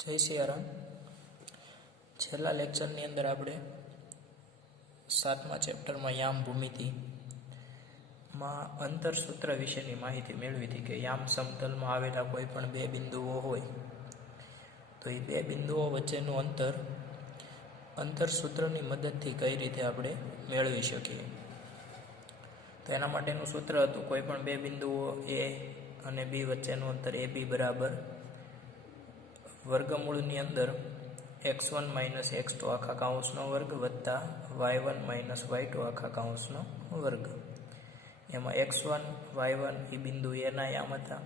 જય સિયારામ. છેલ્લા લેક્ચરની અંદર આપણે 7મા ચેપ્ટરમાં યામ ભૂમિતિમાં અંતરસૂત્ર વિશેની માહિતી મેળવી હતી કે યામ સમતલમાં આવેલા કોઈ પણ બે બિંદુઓ હોય તો એ બે બિંદુઓ વચ્ચેનું અંતરસૂત્રની મદદથી કઈ રીતે આપણે મેળવી શકીએ. તો એના માટેનું સૂત્ર હતું કોઈ પણ બે બિંદુઓ એ અને બી વચ્ચેનું અંતર એ બી બરાબર વર્ગમૂળની અંદર x1 - x2 આખા કાઉન્સનો વર્ગ વત્તા y1 - y2 આખા કાઉન્સનો વર્ગ. એમાં x1 y1 એ બિંદુ એના યામ હતા,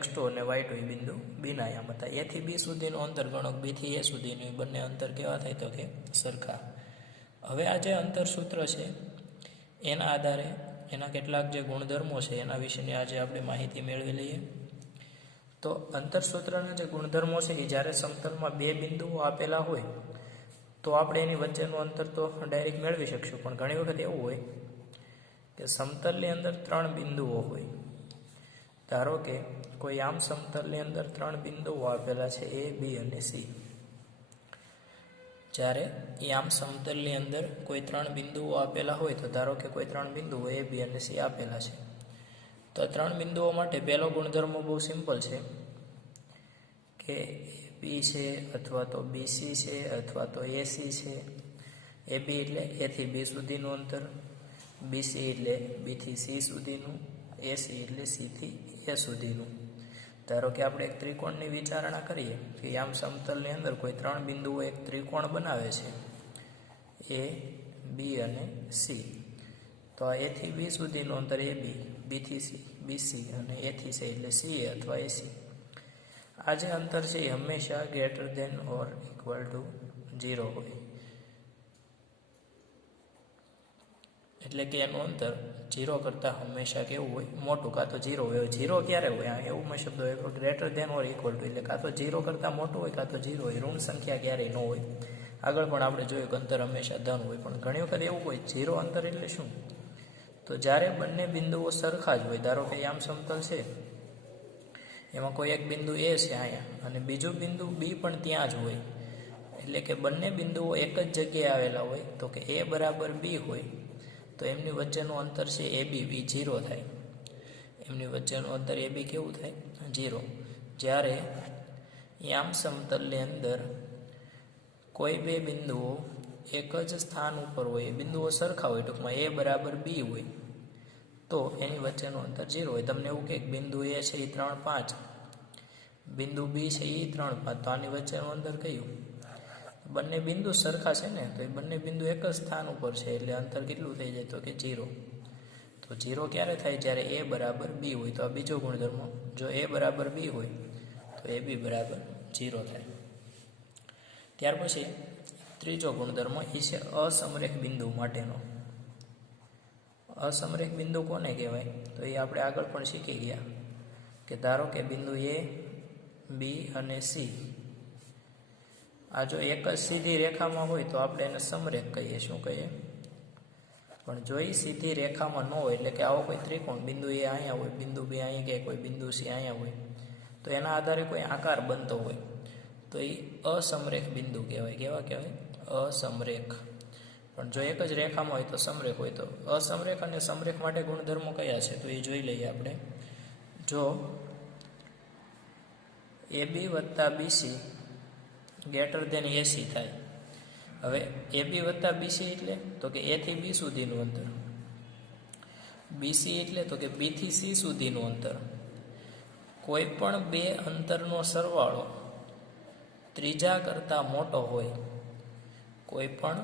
x2 અને y2 એ બિંદુ બીના યામ હતા. એ થી બી સુધીનું અંતર ગણો, બી થી એ સુધીનું બંને અંતર કેવા થાય તો કે સરખા. હવે આ જે અંતરસૂત્ર છે એના આધારે એના કેટલાક જે ગુણધર્મો છે એના વિશેની આજે આપણે માહિતી મેળવી લઈએ. તો અંતરસૂત્રના જે ગુણધર્મો છે એ જ્યારે સમતલમાં બે બિંદુઓ આપેલા હોય તો આપણે એની વચ્ચેનું અંતર તો ડાયરેક્ટ મેળવી શકશું, પણ ઘણી વખત એવું હોય કે સમતલની અંદર ત્રણ બિંદુઓ હોય. ધારો કે કોઈ આમ સમતલની અંદર ત્રણ બિંદુઓ આપેલા છે એ, બી અને સી. જ્યારે આમ સમતલની અંદર કોઈ ત્રણ બિંદુઓ આપેલા હોય તો ધારો કે કોઈ ત્રણ બિંદુઓ એ, બી અને સી આપેલા છે. તો ત્રણ બિંદુઓ માટે પહેલો ગુણધર્મ બહુ સિમ્પલ છે કે બી છે અથવા તો બીસી છે અથવા તો એસી છે. એ બી એટલે એથી બી સુધીનું અંતર, બીસી એટલે બીથી સી સુધીનું, એસી એટલે સીથી એ સુધીનું. ધારો કે આપણે એક ત્રિકોણની વિચારણા કરીએ કે આમ સમતલની અંદર કોઈ ત્રણ બિંદુઓ એક ત્રિકોણ બનાવે છે એ, બી અને સી. તો આ એથી બી સુધીનું અંતર એ બી, બીથી સી બીસી અને એથી સી એટલે સી અથવા એસી. આ જે અંતર છે એ હંમેશા greater than or equal to 0 હોય. એટલે કે એનું અંતર 0 કરતાં હંમેશા કેવું હોય, મોટું, કાં તો 0 હોય. 0 ક્યારે હોય? એવું શબ્દ હોય greater than or equal to, એટલે કાં તો 0 કરતાં મોટું હોય કાં તો 0 હોય. ઋણ સંખ્યા ક્યારેય ન હોય. આગળ પણ આપણે જોયું કે અંતર હંમેશા ધન હોય, પણ ઘણી વખત એવું હોય 0 અંતર એટલે શું? તો જ્યારે બંને બિંદુઓ સરખા જ હોય, ધારો કે આમ સમતલ છે એમાં કોઈ એક બિંદુ એ છે અહીંયા અને બીજું બિંદુ બી પણ ત્યાં જ હોય, એટલે કે બંને બિંદુઓ એક જ જગ્યાએ આવેલા હોય તો કે એ બરાબર બી હોય તો એમની વચ્ચેનું અંતર છે એ બી, બી 0 થાય. એમની વચ્ચેનું અંતર એ બી કેવું થાય? 0. જ્યારે આમ સમતલની અંદર કોઈ બે બિંદુઓ એક જ સ્થાન ઉપર હોય, બિંદુઓ સરખા હોય, ટૂંકમાં એ બરાબર બી હોય તો એની વચ્ચેનું અંતર 0 હોય. તમને એવું કે બિંદુ એ છે એ 3, 5, બિંદુ બી છે એ 3, 5, તો આની વચ્ચેનું અંતર કયું? બંને બિંદુ સરખા છે ને, તો એ બંને બિંદુ એક જ સ્થાન ઉપર છે એટલે અંતર કેટલું થઈ જાય તો કે 0. તો 0 ક્યારે થાય? જ્યારે એ બરાબર બી હોય. તો આ બીજો ગુણધર્મ, જો એ બરાબર બી હોય તો એ બી બરાબર 0 થાય. ત્યાર પછી ત્રીજો ગુણધર્મ એ છે અસમરેખ બિંદુ માટેનો. અસમરેખ બિંદુ કોને કહેવાય? તો એ આપણે આગળ પણ શીખી ગયા કે ધારો કે બિંદુ એ, બી અને સી આ જો એક જ સીધી રેખામાં હોય તો આપણે એને સમરેખ કહીએ. શું કહીએ? પણ જો એ સીધી રેખામાં ન હોય, એટલે કે આવો કોઈ ત્રિકોણ, બિંદુ એ અહીંયા હોય, બિંદુ બી અહીંયા, કે કોઈ બિંદુ સી અહીંયા હોય, તો એના આધારે કોઈ આકાર બનતો હોય તો એ અસમરેખ બિંદુ કહેવાય. કેવા કહેવાય? અસમરેખ. પણ જો એક જ રેખામાં હોય તો સમરેખ હોય. તો અસમરેખ અને સમરેખ માટે ગુણધર્મો કયા છે તો એ જોઈ લઈએ આપણે. જો એ બી વત્તા બીસી ગ્રેટર દેન એસી થાય. હવે એ બી વત્તા બીસી એટલે તો કે એ થી બી સુધીનું અંતર, બીસી એટલે તો કે બી થી સી સુધીનું અંતર. કોઈ પણ બે અંતરનો સરવાળો ત્રીજા કરતાં મોટો હોય, કોઈ પણ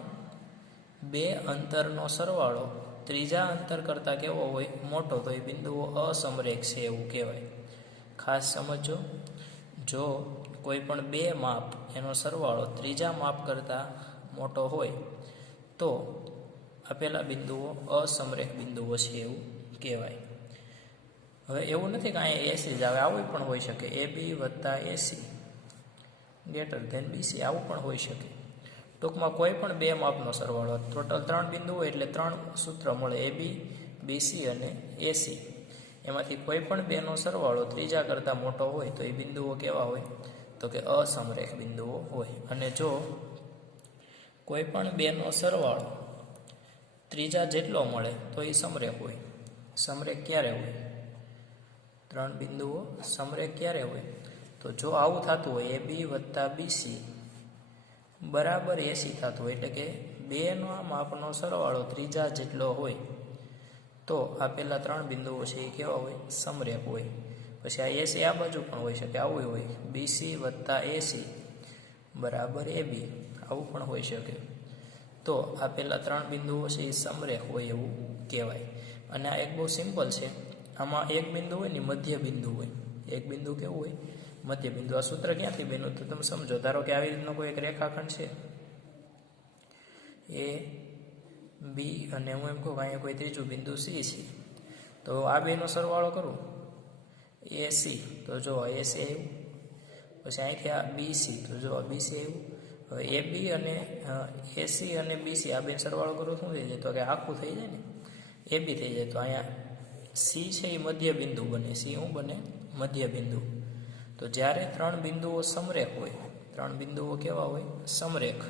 બે અંતરનો સરવાળો ત્રીજા અંતર કરતાં કેવો હોય? મોટો. તો એ બિંદુઓ અસમરેખ છે એવું કહેવાય. ખાસ સમજો, જો કોઈ પણ બે માપ એનો સરવાળો ત્રીજા માપ કરતાં મોટો હોય તો આપેલા બિંદુઓ અસમરેખ બિંદુઓ છે એવું કહેવાય. હવે એવું નથી કે અહીંયા એસી જ આવે, આવું પણ હોઈ શકે. એ બી વત્તા એસી ગ્રેટર ધેન બીસી, આવું પણ હોઈ શકે. ટૂંકમાં કોઈ પણ બે માપનો સરવાળો, ટોટલ ત્રણ બિંદુ હોય એટલે ત્રણ સૂત્ર મળે, એ બી, બીસી અને એસી. એમાંથી કોઈ પણ બેનો સરવાળો ત્રીજા કરતાં મોટો હોય તો એ બિંદુઓ કેવા હોય? તો કે અસમરેખ બિંદુઓ હોય. અને જો કોઈ પણ બેનો સરવાળો ત્રીજા જેટલો મળે તો એ સમરેખ હોય. સમરેખ ક્યારે હોય? ત્રણ બિંદુઓ સમરેખ ક્યારે હોય? તો જો આવું થતું હોય AB વત્તા BC બરાબર AC થતું હોય, એટલે કે બેનો માપનો સરવાળો ત્રીજા જેટલો હોય તો આ પહેલાં ત્રણ બિંદુઓ છે એ કેવા હોય? સમરેખ હોય. પછી આ AC આ બાજુ પણ હોઈ શકે, આવું હોય BC વત્તા AC બરાબર AB, આવું પણ હોઈ શકે. તો આ પહેલાં ત્રણ બિંદુઓ છે એ સમરેખ હોય એવું કહેવાય. અને આ એક બહુ સિમ્પલ છે. આમાં એક બિંદુ હોય ને મધ્ય બિંદુ હોય. એક બિંદુ કેવું હોય? મધ્ય બિંદુ. આ સૂત્ર ક્યાંથી બન્યું તો તમે સમજો. ધારો કે આવી રીતનો કોઈ એક રેખાખંડ છે A B અને હું એમ કહું કે અહીંયા કોઈ ત્રીજું બિંદુ C છે, તો આ બેનો સરવાળો કરું AC, તો જો AC આવ્યું. પછી અહીંથી આ BC, તો જો આ BC આવ્યું. હવે AB અને AC અને BC આ બે સરવાળો કરું શું થઈ જાય? તો કે આખું થઈ જાય ને, AB થઈ જાય. તો અહીંયા C છે એ મધ્ય બિંદુ બને. C શું બને? મધ્ય બિંદુ. તો જ્યારે ત્રણ બિંદુઓ સમરેખ હોય, ત્રણ બિંદુઓ કેવા હોય? સમરેખ.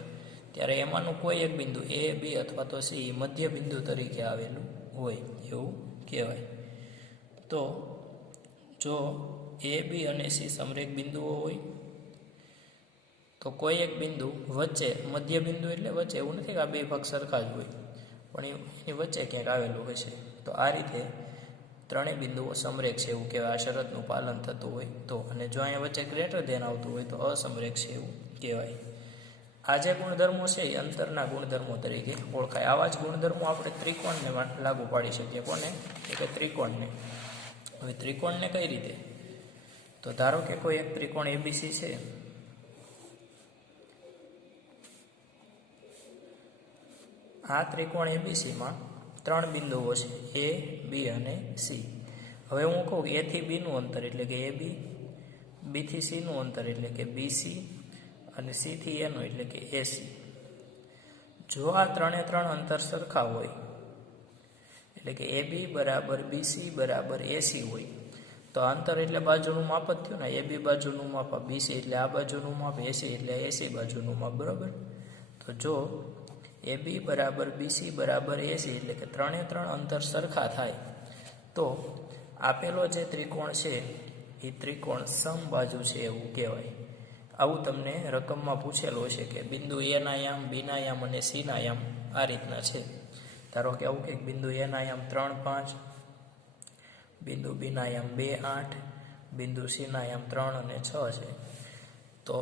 ત્યારે એમાંનું કોઈ એક બિંદુ A, B અથવા તો C મધ્ય બિંદુ તરીકે આવેલું હોય એવું કહેવાય. તો જો A, B અને C સમરેખ બિંદુઓ હોય તો કોઈ એક બિંદુ વચ્ચે, મધ્ય બિંદુ એટલે વચ્ચે, એવું નથી કે આ બે ભાગ સરખા જ હોય, પણ એની વચ્ચે ક્યાંક આવેલું હશે. તો આ રીતે ત્રણેય બિંદુઓ સમરેખ છે એવું કહેવાય. આ શરતનું પાલન થતું હોય તો. અને જો અહીંયા વચ્ચે ગ્રેટર ધેન આવતું હોય તો અસમરેખ છે એવું કહેવાય. આ જે ગુણધર્મો છે એ અંતરના ગુણધર્મો તરીકે ઓળખાય. આવા જ ગુણધર્મો આપણે ત્રિકોણને લાગુ પાડી શકીએ. કોને? કે ત્રિકોણને. હવે ત્રિકોણને કઈ રીતે? તો ધારો કે કોઈ એક ત્રિકોણ ABC છે. આ ત્રિકોણ ABCમાં ત્રણ બિંદુઓ છે A, B અને C. હવે હું કહું A થી B નું અંતર એટલે કે AB, B થી C નું અંતર એટલે કે BC અને C થી A નું એટલે કે AC. જો આ ત્રણે ત્રણ અંતર સરખા હોય, એટલે કે AB બરાબર BC બરાબર AC હોય, તો અંતર એટલે બાજુનું માપ જ થયું ને. AB બાજુનું માપ, BC એટલે આ બાજુનું માપ, AC એટલે AC બાજુનું માપ, બરાબર. તો જો AB બરાબર BC બરાબર AC એટલે કે ત્રણે ત્રણ અંતર સરખા થાય તો આપેલો જે ત્રિકોણ છે એ ત્રિકોણ સમબાજુ છે એવું કહેવાય. આવું તમને રકમમાં પૂછેલું હશે કે બિંદુ A ના યામ, B ના યામ અને C ના યામ આ રીતના છે. ધારો કે આવું કંઈક બિંદુ A ના યામ 3, 5, બિંદુ B ના યામ 2, 8, બિંદુ C ના યામ 3 અને 6 છે. તો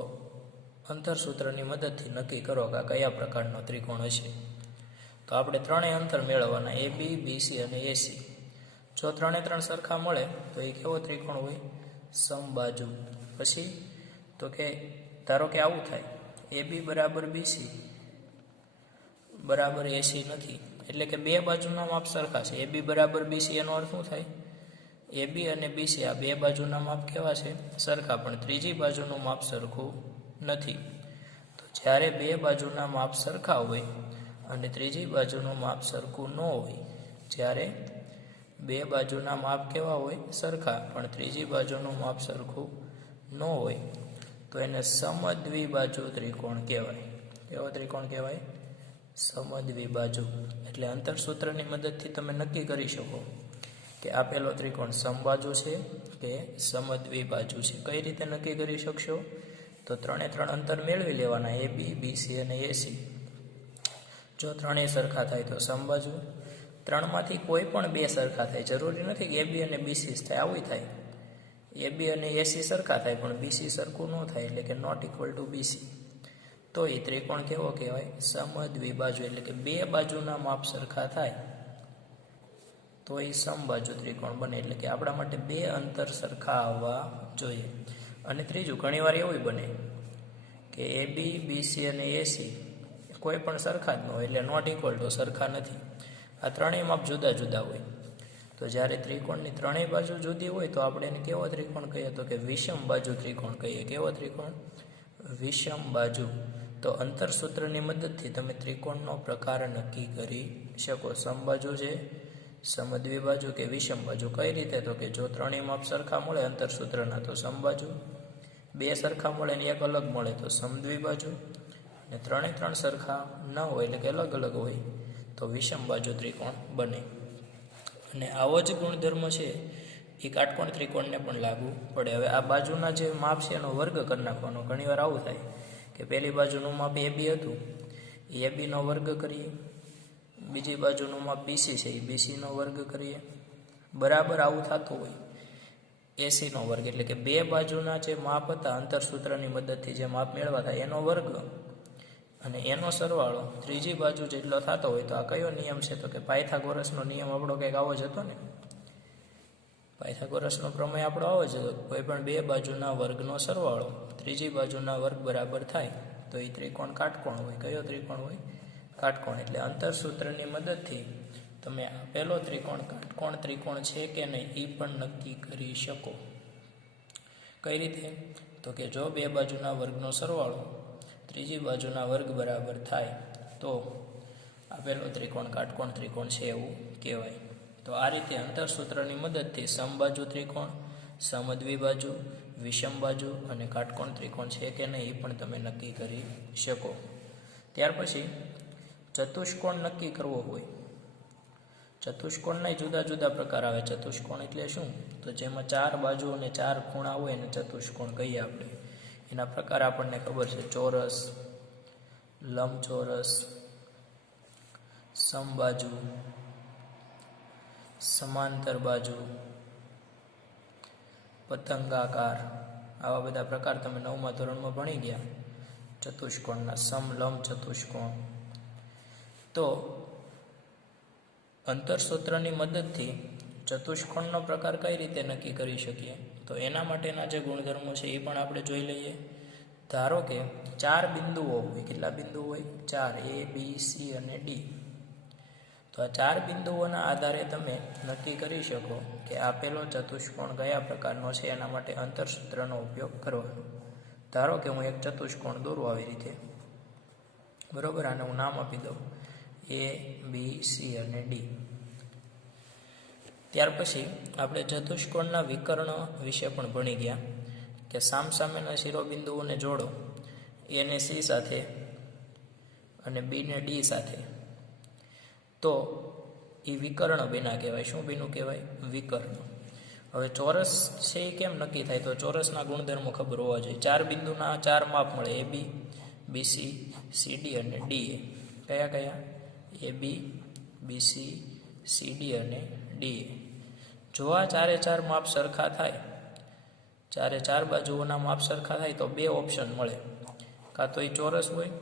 અંતરસૂત્રની મદદથી નક્કી કરો કે આ કયા પ્રકારનો ત્રિકોણ હશે. તો આપણે ત્રણેય અંતર મેળવવાના, AB, BC અને AC. જો ત્રણે ત્રણ સરખા મળે તો એ કેવો ત્રિકોણ હોય? સમબાજુ. પછી તો કે ધારો કે આવું થાય AB બરાબર BC બરાબર AC નથી, એટલે કે બે બાજુના માપ સરખા છે. AB બરાબર BC એનો અર્થ શું થાય? AB અને BC આ બે બાજુના માપ કેવા છે? સરખા, પણ ત્રીજી બાજુનું માપ સરખું નથી. તો જ્યારે બે બાજુના માપ સરખા હોય અને ત્રીજી બાજુનું માપ સરખું ન હોય, જ્યારે બે બાજુના માપ કેવા હોય? સરખા, પણ ત્રીજી બાજુનું માપ સરખું ન હોય તો એને સમદ્વિબાજુ ત્રિકોણ કહેવાય. કેવો ત્રિકોણ કહેવાય? સમદ્વિબાજુ. એટલે અંતરસૂત્રની મદદથી તમે નક્કી કરી શકો કે આપેલો ત્રિકોણ સમબાજુ છે કે સમદ્વિબાજુ છે. કઈ રીતે નક્કી કરી શકશો? તો ત્રણે ત્રણ અંતર મેળવી લેવાના, AB, BC અને AC. જો ત્રણેય સરખા થાય તો સમબાજુ. ત્રણમાંથી કોઈ પણ બે સરખા થાય, જરૂરી નથી કે AB અને BC જ થાય. આવું થાય AB અને AC સરખા થાય પણ BC સરખું ન થાય, એટલે કે નોટ ઇક્વલ ટુ BC. તો એ ત્રિકોણ કેવો કહેવાય? સમદ્વિબાજુ. એટલે કે બે બાજુના માપ સરખા થાય તો એ સમબાજુ ત્રિકોણ બને. એટલે કે આપણા માટે બે અંતર સરખા આવવા જોઈએ. અને ત્રીજું, ઘણીવાર એવું બને કે AB, BC અને AC કોઈ પણ સરખા જ ન હોય, એટલે નોટ ઇક્વલ ટુ, સરખા નથી. આ ત્રણેય માપ જુદા જુદા હોય. તો જ્યારે ત્રિકોણની ત્રણેય બાજુ જુદી હોય તો આપણે એને કેવો ત્રિકોણ કહીએ? તો કે વિષમ બાજુ ત્રિકોણ કહીએ. કેવો ત્રિકોણ? વિષમ બાજુ. તો અંતરસૂત્રની મદદથી તમે ત્રિકોણનો પ્રકાર નક્કી કરી શકો. સમબાજુ છે સમદ્વિબાજુ કે વિષમ બાજુ. કઈ રીતે? તો કે જો ત્રણેય માપ સરખા મળે અંતરસૂત્રના તો સમબાજુ, બે સરખા મળે ને એક અલગ મળે તો સમદ્વિબાજુ, અને ત્રણ સરખા ન હોય એટલે કે અલગ અલગ હોય તો વિષમ બાજુ ત્રિકોણ બને. અને આવો જ ગુણધર્મ છે એ કાટકોણ ત્રિકોણને પણ લાગુ પડે. હવે આ બાજુના જે માપ છે એનો વર્ગ કરી નાખવાનો. ઘણીવાર આવું થાય કે પહેલી બાજુનું માપ AB હતું, એ ABનો વર્ગ કરીએ, બીજી બાજુનું માપ BC છે એ BCનો વર્ગ કરીએ, બરાબર આવું થતું હોય ACનો વર્ગ, એટલે કે બે બાજુના જે માપ હતા અંતરસૂત્રની મદદથી જે માપ મેળવા થાય એનો વર્ગ અને એનો સરવાળો ત્રીજી બાજુ જેટલો થતો હોય. તો આ કયો નિયમ છે? તો કે પાયથાગોરસનો નિયમ આપણો કંઈક આવો જ હતો ને. પાયથાગોરસનો પ્રમેય આપણો આવો જ હતો. કોઈ પણ બે બાજુના વર્ગનો સરવાળો ત્રીજી બાજુના વર્ગ બરાબર થાય તો એ ત્રિકોણ કાટકોણ હોય. કયો ત્રિકોણ હોય? કાટકોણ. એટલે અંતરસૂત્રની મદદથી તમે આપેલો ત્રિકોણ કાટકોણ ત્રિકોણ છે કે નહીં એ પણ નક્કી કરી શકો. કઈ રીતે? તો કે જો બે બાજુના વર્ગનો સરવાળો ત્રીજી બાજુના વર્ગ બરાબર થાય તો આપેલો ત્રિકોણ કાટકોણ ત્રિકોણ છે એવું કહેવાય. તો આ રીતે અંતરસૂત્રની મદદથી સમબાજુ ત્રિકોણ, સમદ્વિબાજુ, વિષમ બાજુ અને કાટકોણ ત્રિકોણ છે કે નહીં એ પણ તમે નક્કી કરી શકો. ત્યાર પછી ચતુષ્કોણ નક્કી કરવો હોય. ચતુષ્કોણના જુદા જુદા પ્રકાર આવે. ચતુષ્કોણ એટલે શું? તો જેમાં ચાર બાજુ અને ચાર ખૂણા હોય એને ચતુષ્કોણ કહીએ આપણે. એના પ્રકાર આપણને ખબર છે: ચોરસ, લંબચોરસ, સમબાજુ, સમાંતર બાજુ, પતંગાકાર. આવા બધા પ્રકાર તમે 9મા ધોરણમાં ભણી ગયા ચતુષ્કોણના. સમલંબ ચતુષ્કોણ. તો અંતરસૂત્રની મદદથી ચતુષ્કોણનો પ્રકાર કઈ રીતે નક્કી કરી શકીએ? તો એના માટેના જે ગુણધર્મો છે એ પણ આપણે જોઈ લઈએ. ધારો કે ચાર બિંદુઓ હોય. કેટલા બિંદુઓ હોય? ચાર. A, B, C અને D. તો આ ચાર બિંદુઓના આધારે તમે નક્કી કરી શકો કે આપેલો ચતુષ્કોણ કયા પ્રકારનો છે. એના માટે અંતરસૂત્રનો ઉપયોગ કરવાનો. ધારો કે હું એક ચતુષ્કોણ દોરું આવી રીતે, બરોબર. આને હું નામ આપી દઉં A, B, C અને D. ત્યાર પછી આપણે ચતુષ્કોણના વિકર્ણ વિશે પણ ભણી ગયા કે સામસામેના શિરોબિંદુઓને જોડો. A ને C સાથે અને B ને D સાથે, તો એ વિકર્ણ બિના કહેવાય. શું બિનું કહેવાય? વિકર્ણ. હવે ચોરસ છે એ કેમ નક્કી થાય? તો ચોરસના ગુણધર્મો ખબર હોવા જોઈએ. ચાર બિંદુના ચાર માપ મળે: AB, BC, CD અને DA. કયા કયા? AB, BC, CD અને DA. જો આ ચારે ચાર માપ સરખા થાય, ચારે ચાર બાજુઓના માપ સરખા થાય તો બે ઓપ્શન મળે. કાં તો એ ચોરસ હોય,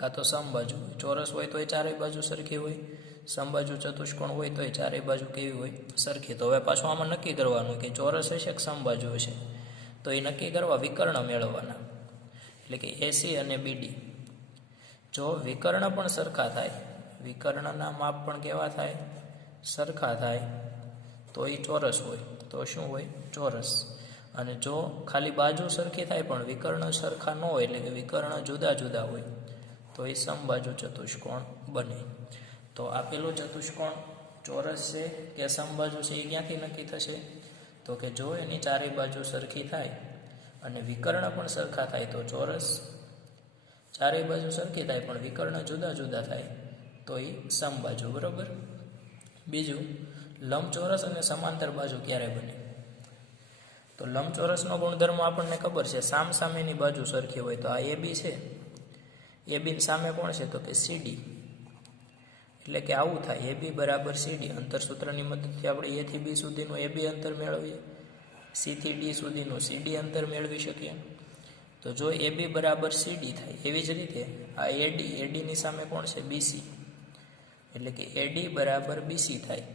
કાં તો સમબાજુ હોય. ચોરસ હોય તો એ ચારેય બાજુ સરખી હોય, સમબાજુ ચતુષ્કોણ હોય તો એ ચારેય બાજુ કેવી હોય? સરખી. તો હવે પાછું આમાં નક્કી કરવાનું કે ચોરસ હશે કે સમબાજુ હશે. તો એ નક્કી કરવા વિકર્ણ મેળવવાના, એટલે કે AC અને BD. જો વિકર્ણ પણ સરખા થાય, વિકર્ણના માપ પણ કેવા થાય? સરખા થાય, તો એ ચોરસ હોય. તો શું હોય? ચોરસ. અને જો ખાલી બાજુ સરખી થાય પણ વિકર્ણ સરખા ન હોય, એટલે કે વિકર્ણ જુદા જુદા હોય, તો એ સમબાજુ ચતુષ્કોણ બને. તો આપેલું ચતુષ્કોણ ચોરસ છે કે સમબાજુ છે એ ક્યાંથી નક્કી થશે? તો કે જો એની ચારેય બાજુ સરખી થાય અને વિકર્ણ પણ સરખા થાય તો ચોરસ. ચારેય બાજુ સરખી થાય પણ વિકર્ણ જુદા જુદા થાય તો એ સમબાજુ. બરાબર. બીજું, લંબચોરસ અને સમાંતર બાજુ ક્યારે બને? તો લંબચોરસનો ગુણધર્મ આપણને ખબર છે. સામસામેની બાજુ સરખી હોય. તો આ AB છે, ABની સામે કોણ છે? તો કે CD. એટલે કે આવું થાય: AB બરાબર CD. અંતરસૂત્રની મદદથી આપણે A થી B સુધીનું AB અંતર મેળવીએ, C થી D સુધીનું CD અંતર મેળવી શકીએ. તો જો AB બરાબર CD થાય, એવી જ રીતે આ ADની સામે કોણ છે? BC. એટલે કે AD બરાબર BC થાય.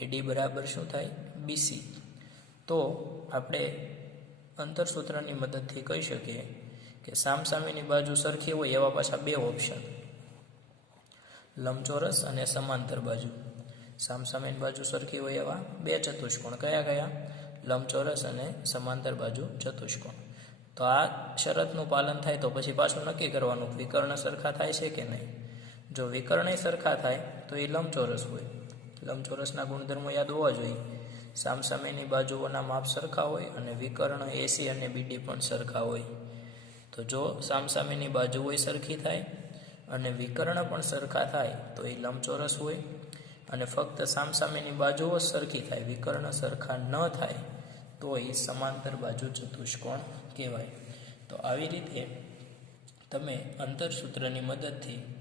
AD બરાબર શું થાય? BC. તો આપણે અંતરસૂત્રની મદદથી કહી શકીએ કે સામસામેની બાજુ સરખી હોય એવા પાછા બે ઓપ્શન: લંબચોરસ અને સમાંતર બાજુ. સામસામેની બાજુ સરખી હોય એવા બે ચતુષ્કોણ. કયા કયા? લંબચોરસ અને સમાંતર બાજુ ચતુષ્કોણ. તો આ શરતનું પાલન થાય તો પછી પાછું નક્કી કરવાનું વિકર્ણ સરખા થાય છે કે નહીં. જો વિકર્ણ સરખા થાય તો એ લંબચોરસ હોય, લંબચોરસના ગુણધર્મો યાદ હોવા જોઈએ. સામસામેની બાજુઓના માપ સરખા હોય અને વિકર્ણ AC અને BD પણ સરખા હોય. તો જો સામસામેની બાજુઓ સરખી થાય અને વિકર્ણ પણ સરખા થાય તો એ લંબચોરસ હોય. અને ફક્ત સામસામેની બાજુઓ સરખી થાય, વિકર્ણ સરખા ન થાય તો એ સમાંતર બાજુ ચતુષ્કોણ કહેવાય. તો આવી રીતે તમે અંતરસૂત્રની મદદથી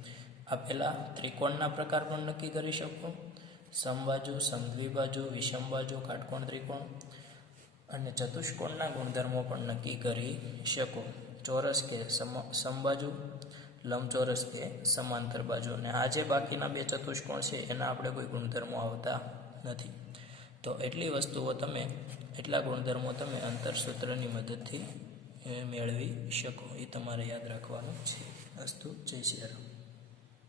આપેલા ત્રિકોણના પ્રકાર પણ નક્કી કરી શકો. સમબાજુ, સમદ્વિબાજુ, વિષમબાજુ, કાટકોણ ત્રિકોણ અને ચતુષ્કોણના ગુણધર્મો પણ નક્કી કરી શકો. ચોરસ કે સમબાજુ, લંબચોરસ કે સમાંતર બાજુ. અને આ જે બાકીના બે ચતુષ્કોણ છે એના આપણે કોઈ ગુણધર્મો આવતા નથી. તો એટલા ગુણધર્મો તમે અંતરસૂત્રની મદદથી મેળવી શકો. એ તમારે યાદ રાખવાનું છે. અસ્તુ. જય શ્રી રામ.